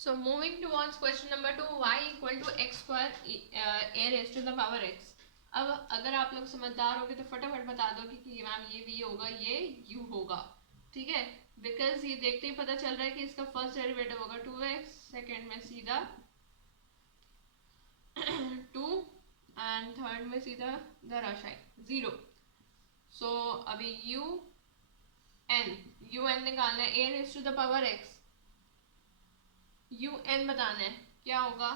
So moving towards question number 2, y equal to x square a raised to the power x. अब अगर आप लोग समझदार होगे तो फटाफट बता दो कि मैम ये v होगा, ये u होगा, ठीक है। बिकॉज ये देखते ही पता चल रहा है कि इसका फर्स्ट डेरिवेटिव होगा 2x, सेकेंड में सीधा 2 एंड थर्ड में सीधा धराशायी 0. सो अभी u n निकालना है, a raise to the power x, u n बताना है, क्या होगा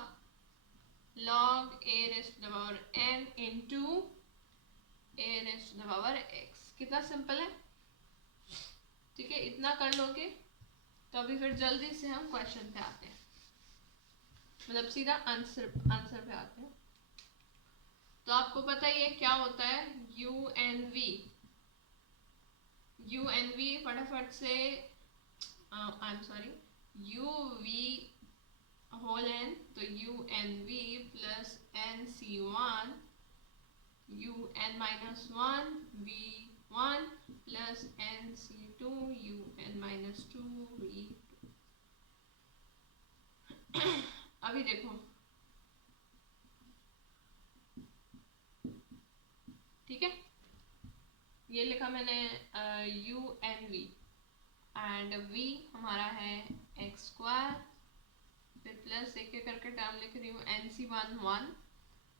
log a raise to the power n into a raise to the power x. कितना सिंपल है, ठीक है। इतना कर लोगे तो अभी फिर जल्दी से हम क्वेश्चन पे आते हैं, मतलब सीधा आंसर पे आते हैं। तो आपको पता ही है क्या होता है u n v, फटाफट से I am sorry u v whole n, तो u n v plus n c1 u n minus 1 v1 plus n c2 u n minus 2 v2. अभी देखो, ठीक है, ये लिखा मैंने u n v and v हमारा है एक्स स्क्वायर, फिर प्लस एक एक करके टर्म लिख रही हूँ n C 1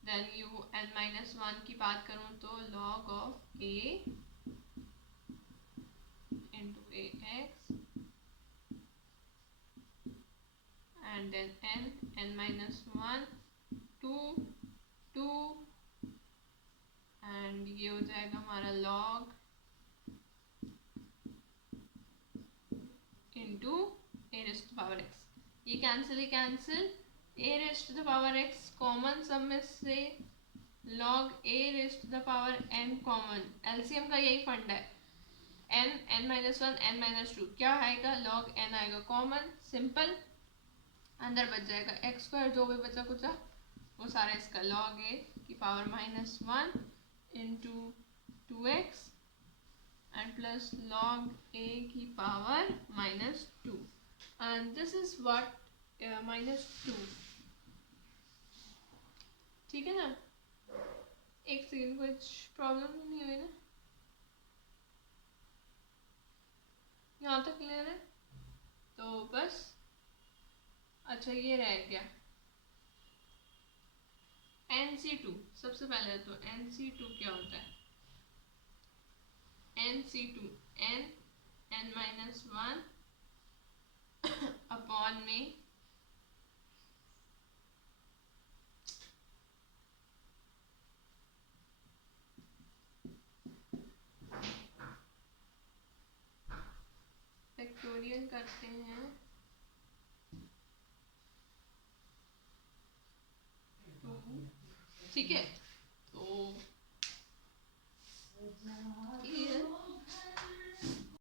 then u n minus 1 की बात करूँ तो log of a into a x and then n minus 1 2 and ये हो जाएगा हमारा log into a raised to power x. ये cancel a raised to the power x common, सब में से log a raised to the power n common, LCM का यही फंड है, n माइनस 1 n माइनस 2 क्या आएगा log n आएगा कॉमन, सिंपल. अंदर बच जाएगा एक्स स्क्वायर, जो भी बचा कुछ वो सारा इसका log ए की power minus 1 into 2x and plus log a की power minus 2 and this is what minus 2, ठीक है ना. एक सेकेंड, कुछ प्रॉब्लम तो नहीं हुई ना, यहाँ तक क्लियर है. तो बस अच्छा ये रह गया NC2. सबसे पहले तो NC2 क्या होता है, NC2 n माइनस 1 अपॉन में फैक्टोरियल करते हैं 2, ठीक है.